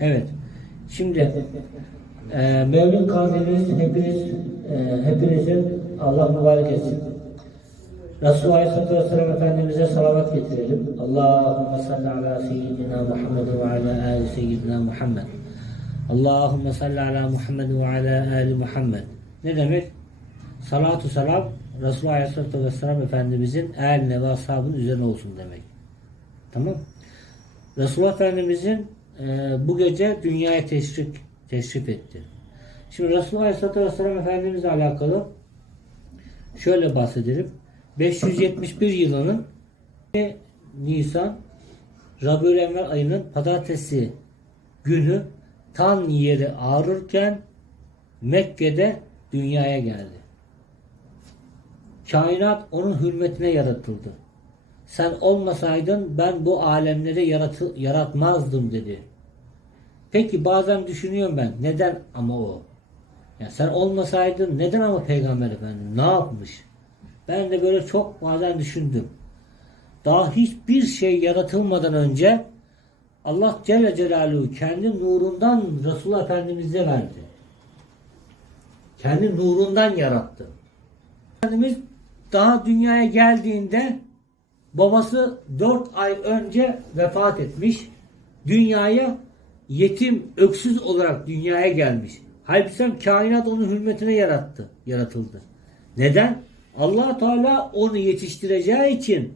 Evet. Şimdi e, Mevlid kandiliniz hepiniz e, hepinizin Allah mübarek etsin. Resulullah Aleyhisselatü Vesselam Efendimiz'e salavat getirelim. Allahümme salli ala seyyidina Muhammed ve ala ali seyyidina Muhammed. Allahümme salli ala Muhammed ve ala ali Muhammed. Ne demek? Salatu selam Resulullah Aleyhisselatü Vesselam Efendimiz'in eline ve ashabının üzerine olsun demek. Tamam. Resulullah Efendimiz'in e, bu gece dünyaya teşrif, teşrif etti. Şimdi Resulullah Aleyhisselatü Vesselam Efendimiz'le alakalı şöyle bahsedelim. 571 yılının Nisan Rabiül Evvel ayının pazartesi günü tan yeri ağrırken Mekke'de dünyaya geldi. Kainat onun hürmetine yaratıldı. Sen olmasaydın ben bu alemleri yaratı, yaratmazdım dedi. Peki bazen düşünüyorum ben neden ama o? Ya sen olmasaydın neden ama peygamber efendim ne yapmış? Ben de böyle çok bazen düşündüm. Daha hiçbir şey yaratılmadan önce Allah Celle Celaluhu kendi nurundan Resulullah Efendimiz'e verdi. Kendi nurundan yarattı. Efendimiz daha dünyaya geldiğinde babası 4 ay önce vefat etmiş. Dünyaya yetim, öksüz olarak dünyaya gelmiş. Halbuki sen kainat onun hürmetine yarattı, yaratıldı. Neden? allah Teala onu yetiştireceği için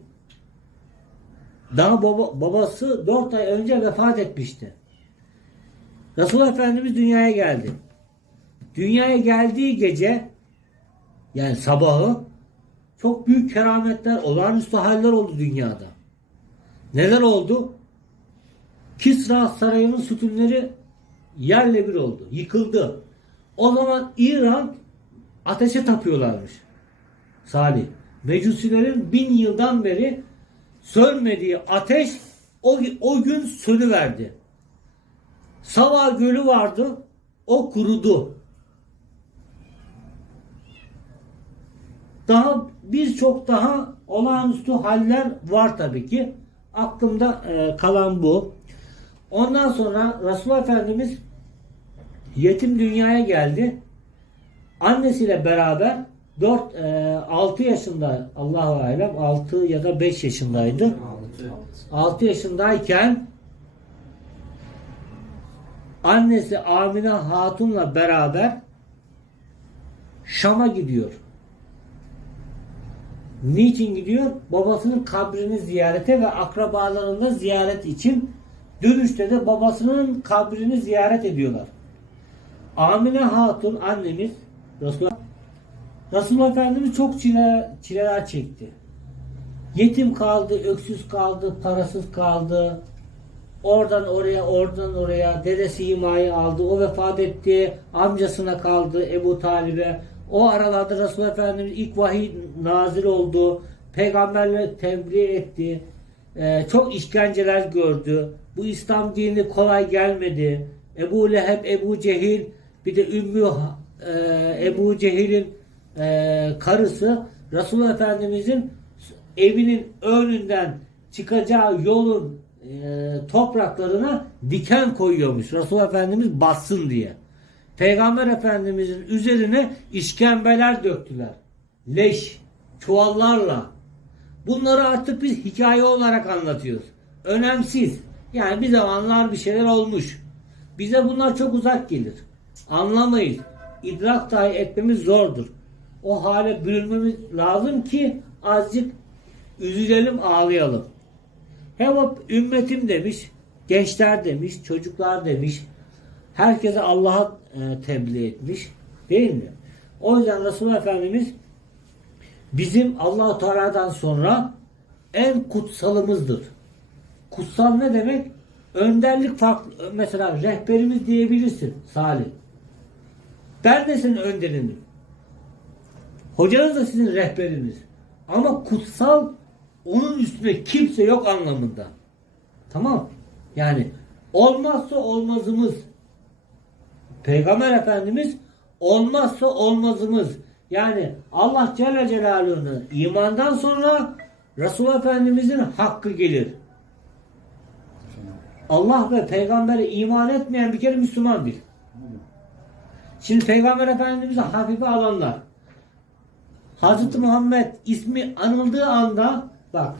daha baba, babası 4 ay önce vefat etmişti. Resulullah Efendimiz dünyaya geldi. Dünyaya geldiği gece yani sabahı çok büyük kerametler, olağanüstü haller oldu dünyada. Neler oldu? Kisra sarayının sütunları yerle bir oldu. Yıkıldı. O zaman İran ateşe tapıyorlarmış. Salih. Mecusilerin bin yıldan beri sönmediği ateş o, o gün sönüverdi. Sava Gölü vardı. O kurudu. Daha birçok daha olağanüstü haller var tabii ki. Aklımda e, kalan bu. Ondan sonra Resulullah Efendimiz yetim dünyaya geldi. Annesiyle beraber 4 e, 6 yaşında Allahu alem 6 ya da 5 yaşındaydı. 6 yaşındayken annesi Amine Hatun'la beraber Şam'a gidiyor. Niçin gidiyor? Babasının kabrini ziyarete ve akrabalarını da ziyaret için dönüşte de babasının kabrini ziyaret ediyorlar. Amine Hatun annemiz Resulullah, Resulullah Efendimiz çok çile, çileler çekti. Yetim kaldı, öksüz kaldı, parasız kaldı. Oradan oraya, oradan oraya dedesi himayı aldı. O vefat etti. Amcasına kaldı Ebu Talib'e. O aralarda Resulullah Efendimiz ilk vahiy nazil oldu. Peygamberle tebliğ etti. Ee, çok işkenceler gördü. Bu İslam dini kolay gelmedi. Ebu Leheb, Ebu Cehil bir de Ümmü e, Ebu Cehil'in e, karısı Resulullah Efendimizin evinin önünden çıkacağı yolun e, topraklarına diken koyuyormuş. Resulullah Efendimiz bassın diye. Peygamber Efendimizin üzerine işkembeler döktüler. Leş, çuvallarla. Bunları artık biz hikaye olarak anlatıyoruz. Önemsiz. Yani bir zamanlar bir şeyler olmuş. Bize bunlar çok uzak gelir. Anlamayız. İdrak dahi etmemiz zordur. O hale bürünmemiz lazım ki azıcık üzülelim, ağlayalım. Hem ümmetim demiş, gençler demiş, çocuklar demiş. Herkese Allah'a e, tebliğ etmiş. Değil mi? O yüzden Resulullah Efendimiz bizim Allah-u Teala'dan sonra en kutsalımızdır. Kutsal ne demek? Önderlik farklı. Mesela rehberimiz diyebilirsin Salih. Ben de senin önderinim. Hocanız da sizin rehberiniz. Ama kutsal onun üstüne kimse yok anlamında. Tamam. Yani olmazsa olmazımız. Peygamber Efendimiz olmazsa olmazımız. Yani Allah Celle Celaluhu'nun imandan sonra Resulullah Efendimizin hakkı gelir. Allah ve peygambere iman etmeyen bir kere Müslüman değil. Şimdi Peygamber Efendimiz'i hafife alanlar Hazreti Muhammed ismi anıldığı anda bak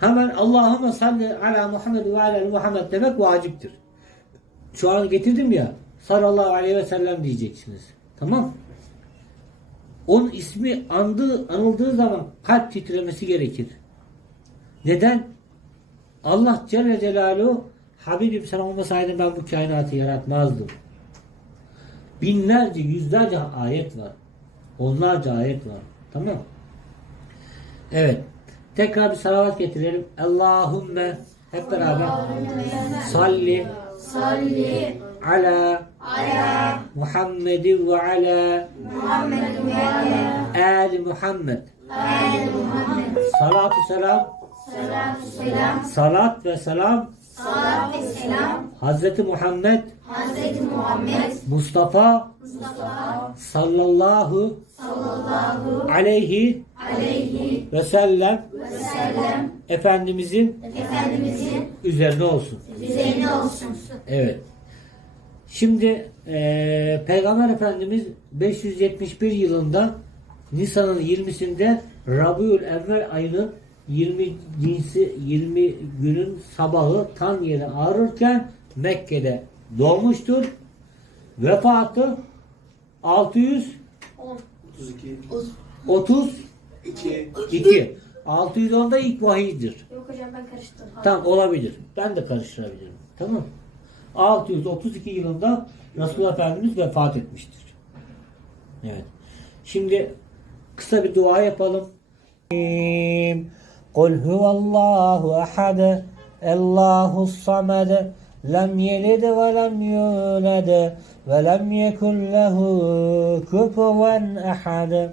hemen Allahümme salli ala Muhammed ve ala Muhammed demek vaciptir. Şu an getirdim ya sallallahu aleyhi ve sellem diyeceksiniz. Tamam Onun ismi andığı, anıldığı zaman kalp titremesi gerekir. Neden? Allah Celle Celaluhu Habibim sen olmasaydın ben bu kainatı yaratmazdım. Binlerce, yüzlerce ayet var. Onlarca ayet var. Tamam. Evet. Tekrar bir salavat getirelim. Allahümme hep beraber salli Salli ala ala Muhammedin ve ala Muhammed ve ala Ali Muhammed. Ali Muhammed. Salatu selam, Salatü selam. salat ve selam Salat ve selam. Hazreti Muhammed Hazreti Muhammed Mustafa Mustafa sallallahu sallallahu aleyhi aleyhi ve sellem ve sellem Efendimizin Efendimizin üzerine olsun. üzerine olsun. Evet. Şimdi eee, Peygamber Efendimiz 571 yılında Nisan'ın 20'sinde Rabiül Evvel ayının 20 cinsi 20 günün sabahı tan yeri ağrırken Mekke'de doğmuştur. Vefatı 632 32 2 610'da ilk vahiydir. Yok hocam ben karıştırdım. Tamam olabilir. Ben de karıştırabilirim. Tamam. 632 yılında Resulullah Efendimiz vefat etmiştir. Evet. Şimdi kısa bir dua yapalım. Kul huvallahu ahad Allahu samed lem yelid ve lem yulad ve lem yekun lehu kufuven ahad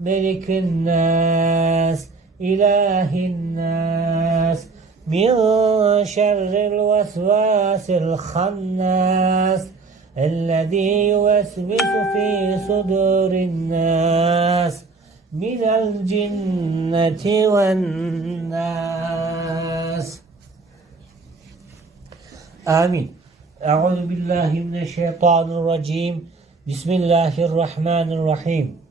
ملك الناس إله الناس من شر الوسواس الخناس الذي يوسوس في صدور الناس من الجنة والناس. آمين. أعوذ بالله من الشيطان الرجيم. بسم الله الرحمن الرحيم.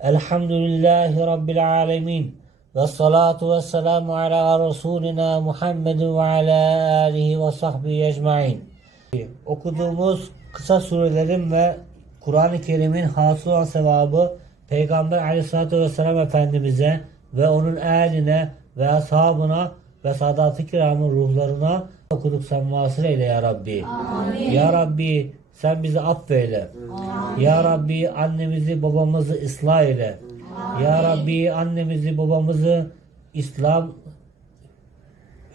Elhamdülillahi Rabbil alemin. Ve salatu ve selamu ala Resulina Muhammed ve ala alihi ve sahbihi ecmain. Okuduğumuz kısa surelerin ve Kur'an-ı Kerim'in hasıl olan sevabı Peygamber aleyhissalatü vesselam Efendimiz'e ve onun eline ve ashabına ve sadat-ı kiramın ruhlarına okuduk sen vasıl eyle ya Rabbi. Amin. Ya Rabbi sen bizi affeyle. Ya Rabbi annemizi babamızı ıslah eyle. Ya Rabbi annemizi babamızı İslam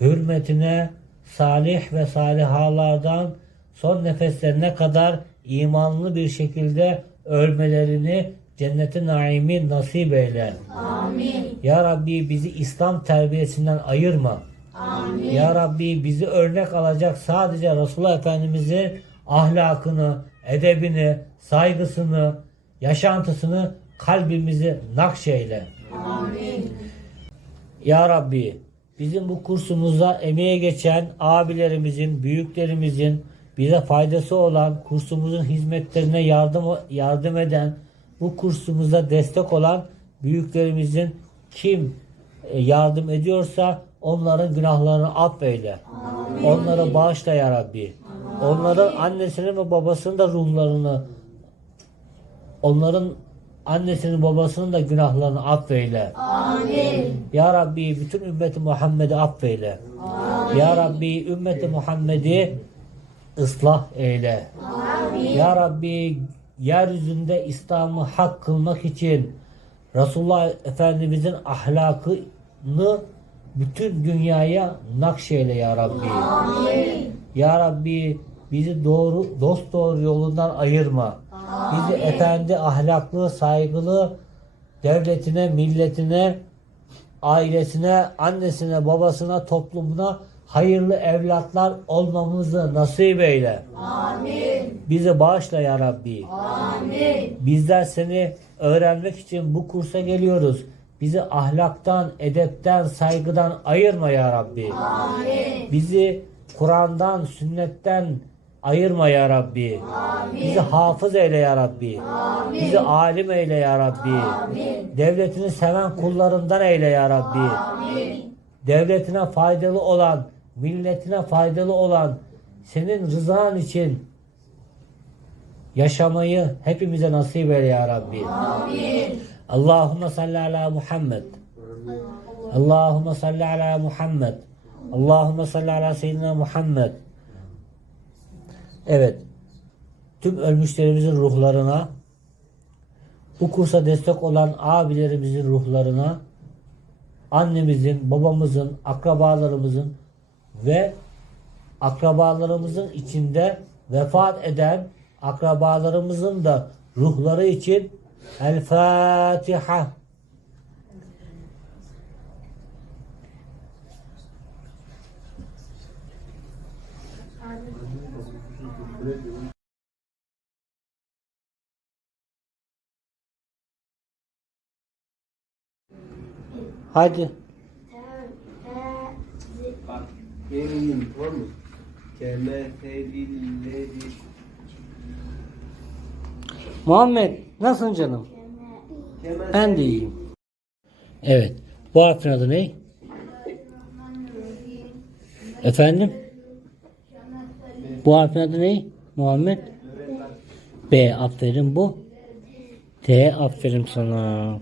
hürmetine salih ve salihalardan son nefeslerine kadar imanlı bir şekilde ölmelerini cennet-i naimi nasip eyle. Amin. Ya Rabbi bizi İslam terbiyesinden ayırma. Amin. Ya Rabbi bizi örnek alacak sadece Resulullah Efendimiz'i ahlakını, edebini, saygısını, yaşantısını kalbimizi nakşeyle. Amin. Ya Rabbi bizim bu kursumuza emeğe geçen abilerimizin, büyüklerimizin bize faydası olan kursumuzun hizmetlerine yardım yardım eden bu kursumuza destek olan büyüklerimizin kim e, yardım ediyorsa onların günahlarını affeyle. Onları bağışla ya Rabbi. Onların annesinin ve babasının da ruhlarını onların annesinin babasının da günahlarını affeyle. Amin. Ya Rabbi bütün ümmeti Muhammed'i affeyle. Ya Rabbi ümmeti Muhammed'i ıslah eyle. Ya Rabbi yeryüzünde İslam'ı hak kılmak için Resulullah Efendimizin ahlakını bütün dünyaya nakşeyle ya Rabbi. Ya Rabbi bizi doğru dost doğru yolundan ayırma. Bizi efendi ahlaklı, saygılı devletine, milletine, ailesine, annesine, babasına, toplumuna hayırlı evlatlar olmamızı nasip eyle. Amin. Bizi bağışla ya Rabbi. Amin. Bizler seni öğrenmek için bu kursa geliyoruz. Bizi ahlaktan, edepten, saygıdan ayırma ya Rabbi. Amin. Bizi Kur'an'dan, sünnetten ayırma ya Rabbi. Bizi hafız eyle ya Rabbi. Bizi alim eyle ya Rabbi. Devletini seven kullarından eyle ya Rabbi. Amin. Devletine faydalı olan, milletine faydalı olan, senin rızan için yaşamayı hepimize nasip eyle ya Rabbi. Amin. Allahümme salli ala Muhammed. Allahümme salli ala Muhammed. Allahümme salli ala seyyidina Muhammed. Evet. Tüm ölmüşlerimizin ruhlarına, bu kursa destek olan abilerimizin ruhlarına, annemizin, babamızın, akrabalarımızın ve akrabalarımızın içinde vefat eden akrabalarımızın da ruhları için El Fatiha. Hadi. Bak eminim tamam mı? Kemeselilleri Muhammed nasılsın canım? Ben de iyiyim. Evet. Bu harfin adı ne? Efendim? Bu harfin adı ne? Muhammed? B. Aferin bu. T. Aferin sana.